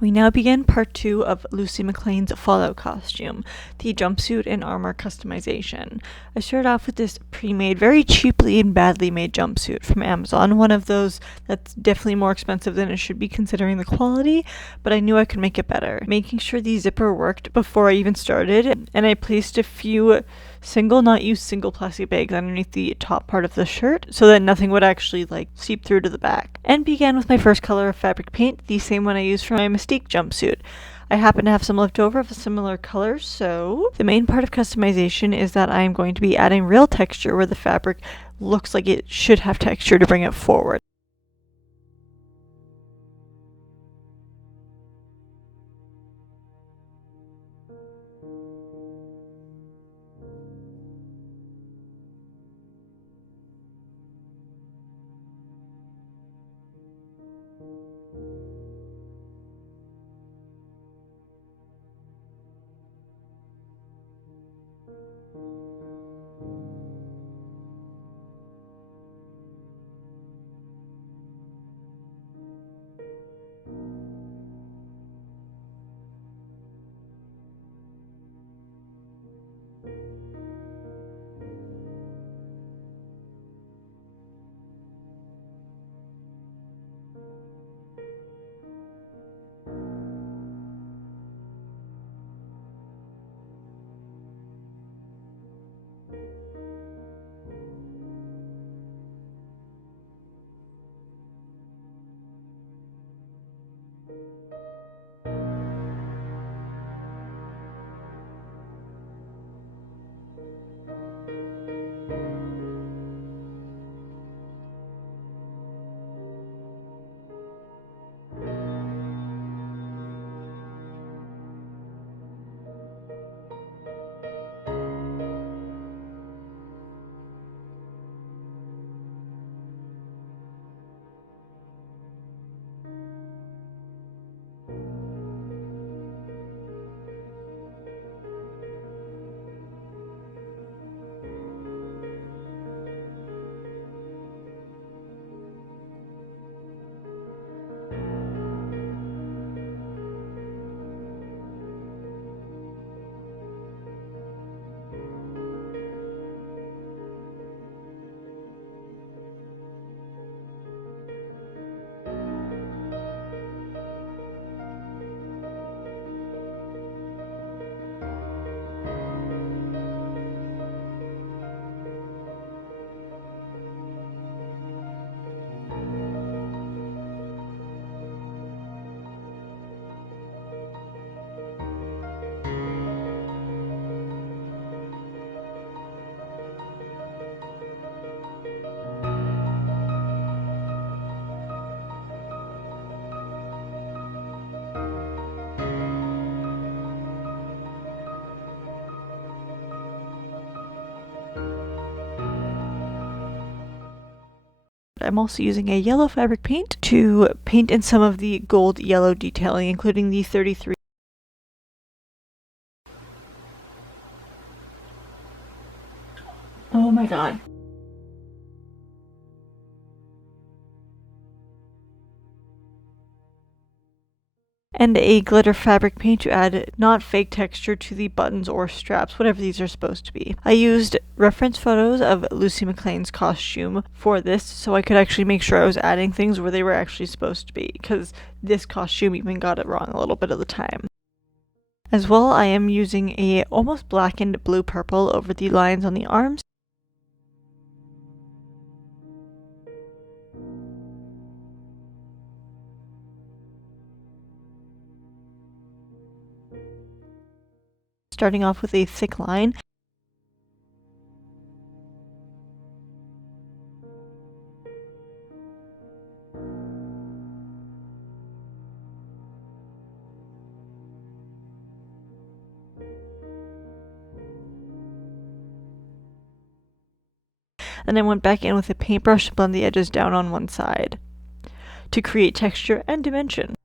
We now begin part 2 of Lucy MacLean's Fallout costume, the jumpsuit and armor customization. I started off with this pre-made, very cheaply and badly made jumpsuit from Amazon, one of those that's definitely more expensive than it should be considering the quality, but I knew I could make it better. Making sure the zipper worked before I even started, and I placed a few not used single plastic bags underneath the top part of the shirt so that nothing would actually seep through to the back. And began with my first color of fabric paint, the same one I used for my Mystique jumpsuit. I happen to have some left over of a similar color, so the main part of customization is that I am going to be adding real texture where the fabric looks like it should have texture to bring it forward. I'm also using a yellow fabric paint to paint in some of the gold yellow detailing, including the 33. Oh my god. And a glitter fabric paint to add not fake texture to the buttons or straps, whatever these are supposed to be. I used reference photos of Lucy MacLean's costume for this so I could actually make sure I was adding things where they were actually supposed to be, because this costume even got it wrong a little bit of the time. As well, I am using a almost blackened blue-purple over the lines on the arms. Starting off with a thick line. And then went back in with a paintbrush to blend the edges down on one side to create texture and dimension.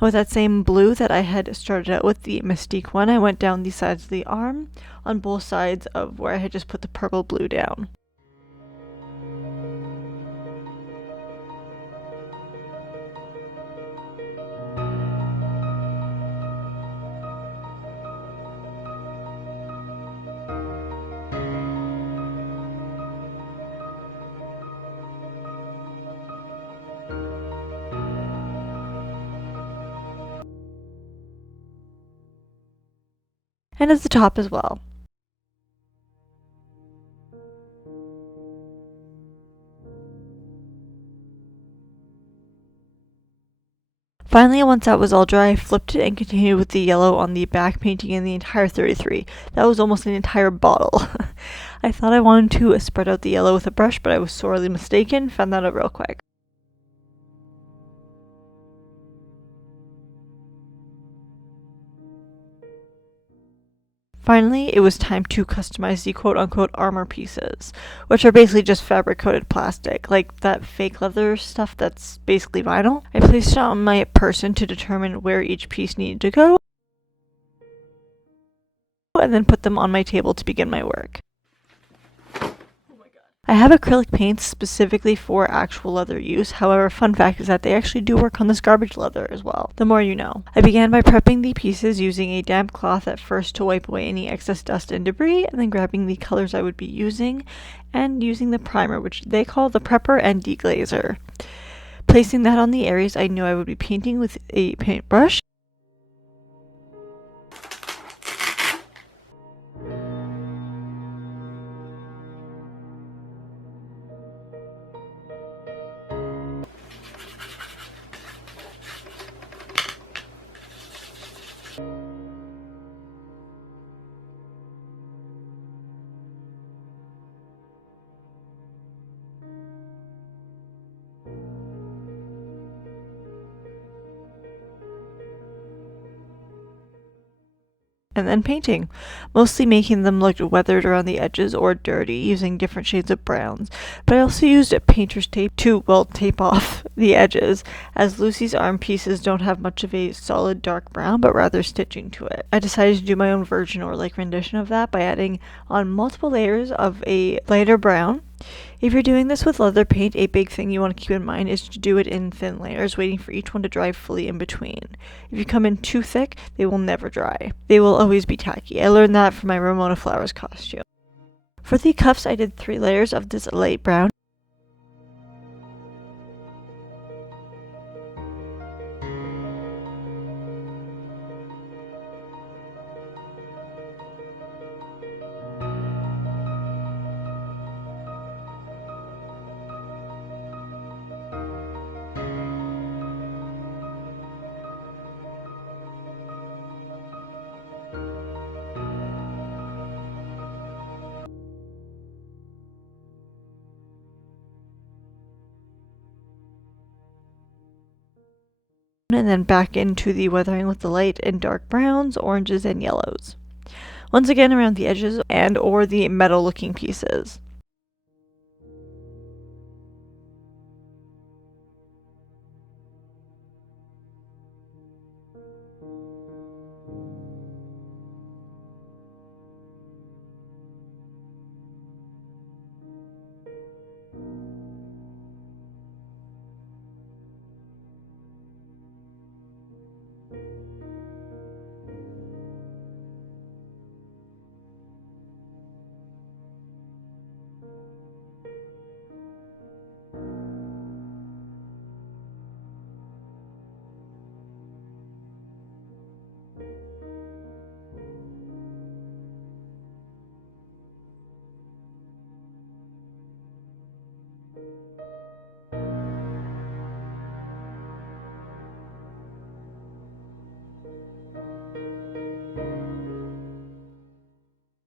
With that same blue that I had started out with, the Mystique one, I went down the sides of the arm on both sides of where I had just put the purple blue down. And at the top as well. Finally, once that was all dry, I flipped it and continued with the yellow on the back, painting in the entire 33. That was almost an entire bottle. I thought I wanted to spread out the yellow with a brush, but I was sorely mistaken. Found that out real quick. Finally, it was time to customize the quote-unquote armor pieces, which are basically just fabric-coated plastic, like that fake leather stuff that's basically vinyl. I placed it on my person to determine where each piece needed to go, and then put them on my table to begin my work. I have acrylic paints specifically for actual leather use. However, fun fact is that they actually do work on this garbage leather as well. The more you know. I began by prepping the pieces using a damp cloth at first to wipe away any excess dust and debris, and then grabbing the colors I would be using and using the primer, which they call the prepper and deglazer. Placing that on the areas I knew I would be painting with a paintbrush. And then painting, mostly making them look weathered around the edges or dirty using different shades of browns, but I also used painter's tape to, well, tape off the edges, as Lucy's arm pieces don't have much of a solid dark brown, but rather stitching to it. I decided to do my own version or like rendition of that by adding on multiple layers of a lighter brown. If you're doing this with leather paint, a big thing you want to keep in mind is to do it in thin layers, waiting for each one to dry fully in between. If you come in too thick, they will never dry. They will always be tacky. I learned that from my Ramona Flowers costume. For the cuffs, I did 3 layers of this light brown. And then back into the weathering with the light and dark browns, oranges, and yellows. Once again around the edges and or the metal looking pieces.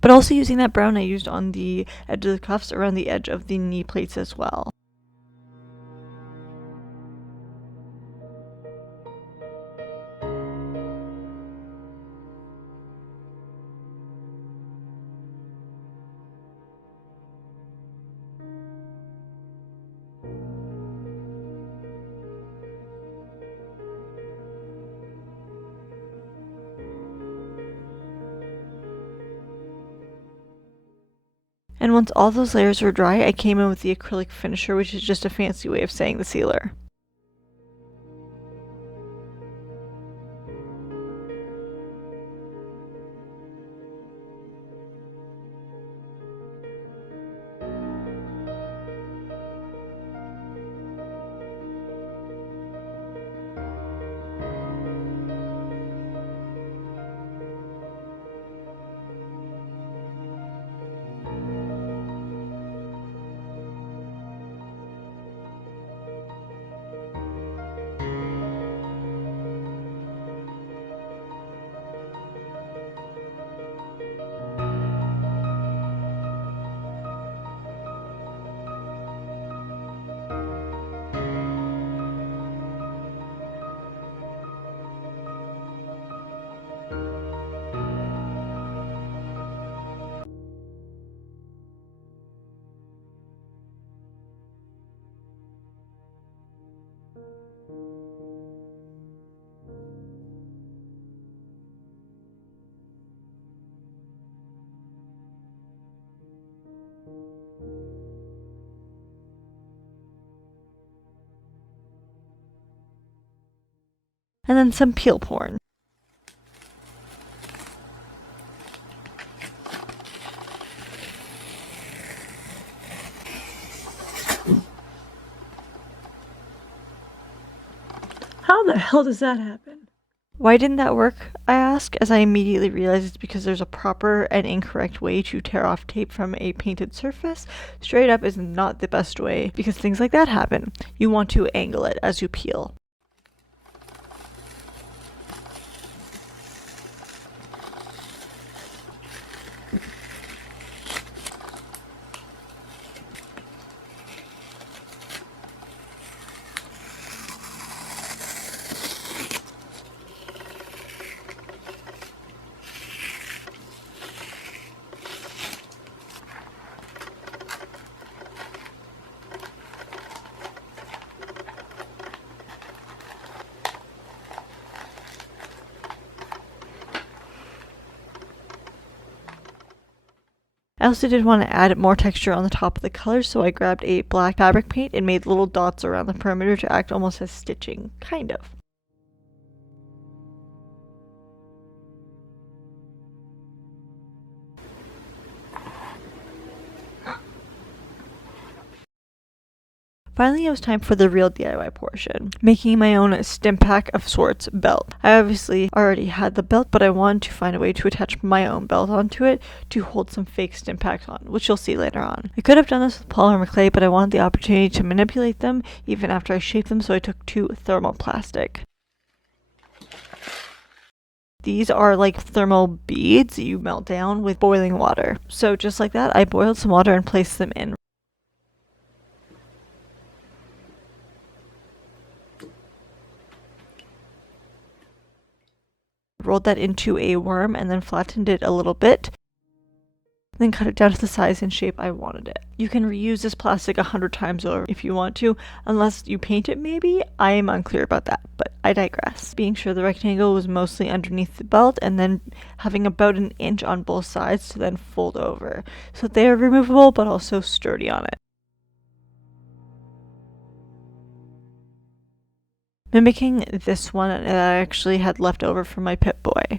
But also using that brown I used on the edge of the cuffs around the edge of the knee plates as well. And once all those layers were dry, I came in with the acrylic finisher, which is just a fancy way of saying the sealer. And then some peel porn. How the hell does that happen? Why didn't that work, I ask, as I immediately realize it's because there's a proper and incorrect way to tear off tape from a painted surface. Straight up is not the best way, because things like that happen. You want to angle it as you peel. I also did want to add more texture on the top of the color, so I grabbed a black fabric paint and made little dots around the perimeter to act almost as stitching, kind of. Finally, it was time for the real DIY portion, making my own stim pack of sorts belt. I obviously already had the belt, but I wanted to find a way to attach my own belt onto it to hold some fake stim packs on, which you'll see later on. I could have done this with polymer clay, but I wanted the opportunity to manipulate them even after I shaped them, so I took 2 thermoplastic. These are like thermal beads you melt down with boiling water. So just like that, I boiled some water and placed them in. Rolled that into a worm and then flattened it a little bit, then cut it down to the size and shape I wanted it. You can reuse this plastic 100 times over if you want to, unless you paint it maybe. I am unclear about that, but I digress. Being sure the rectangle was mostly underneath the belt and then having about an inch on both sides to then fold over, so they are removable but also sturdy on it. Mimicking this one that I actually had left over from my Pip-Boy.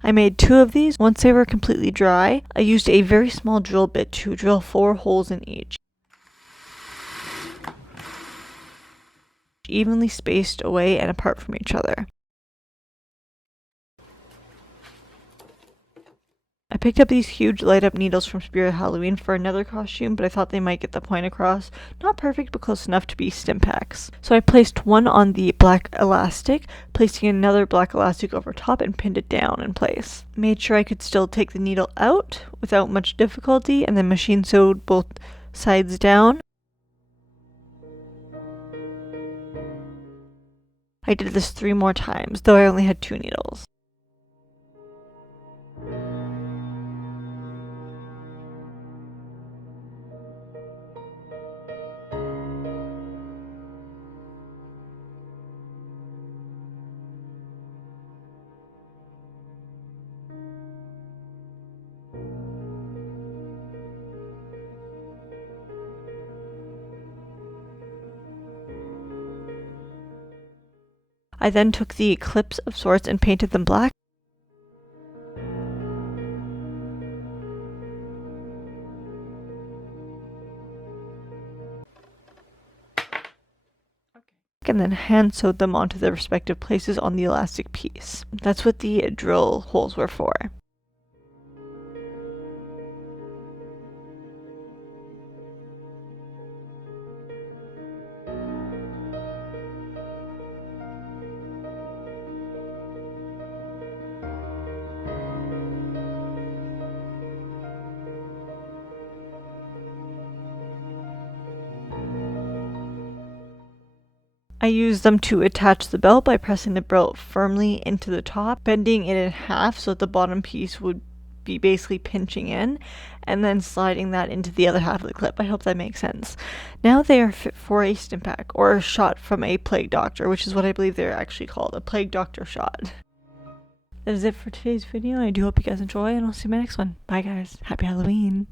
I made 2 of these. Once they were completely dry, I used a very small drill bit to drill 4 holes in each, evenly spaced away and apart from each other. I picked up these huge light-up needles from Spirit Halloween for another costume, but I thought they might get the point across. Not perfect, but close enough to be stim packs. So I placed one on the black elastic, placing another black elastic over top and pinned it down in place. Made sure I could still take the needle out without much difficulty, and then machine sewed both sides down. I did this 3 more times, though I only had 2 needles. I then took the clips of sorts and painted them black. And then hand sewed them onto their respective places on the elastic piece. That's what the drill holes were for. I used them to attach the belt by pressing the belt firmly into the top, bending it in half so that the bottom piece would be basically pinching in, and then sliding that into the other half of the clip. I hope that makes sense. Now they are fit for a stim pack, or a shot from a plague doctor, which is what I believe they're actually called, a plague doctor shot. That is it for today's video. I do hope you guys enjoy, and I'll see you in my next one. Bye guys. Happy Halloween.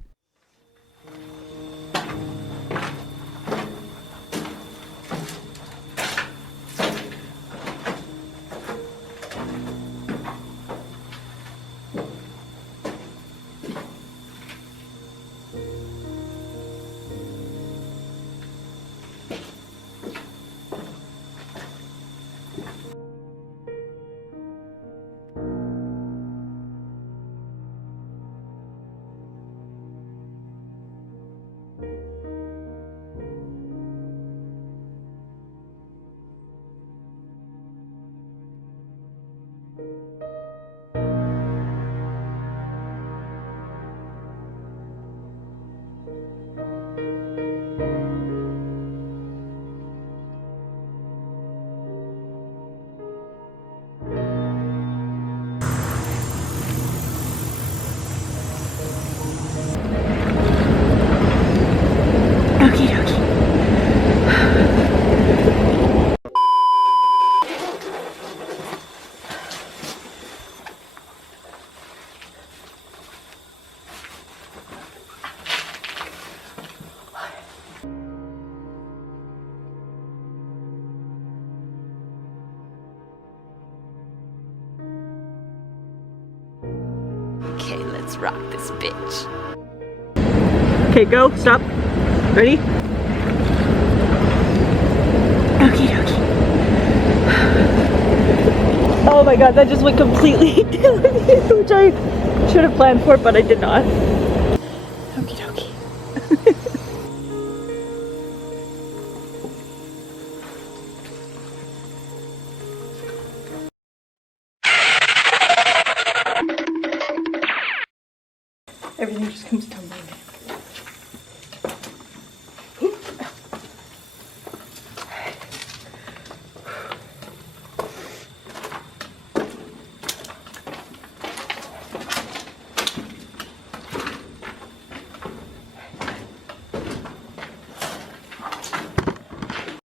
Okay, let's rock this bitch. Okay, go. Stop. Ready? Okie dokie. Oh my god, that just went completely down, which I should have planned for, but I did not. Okie dokie. Everything just comes tumbling.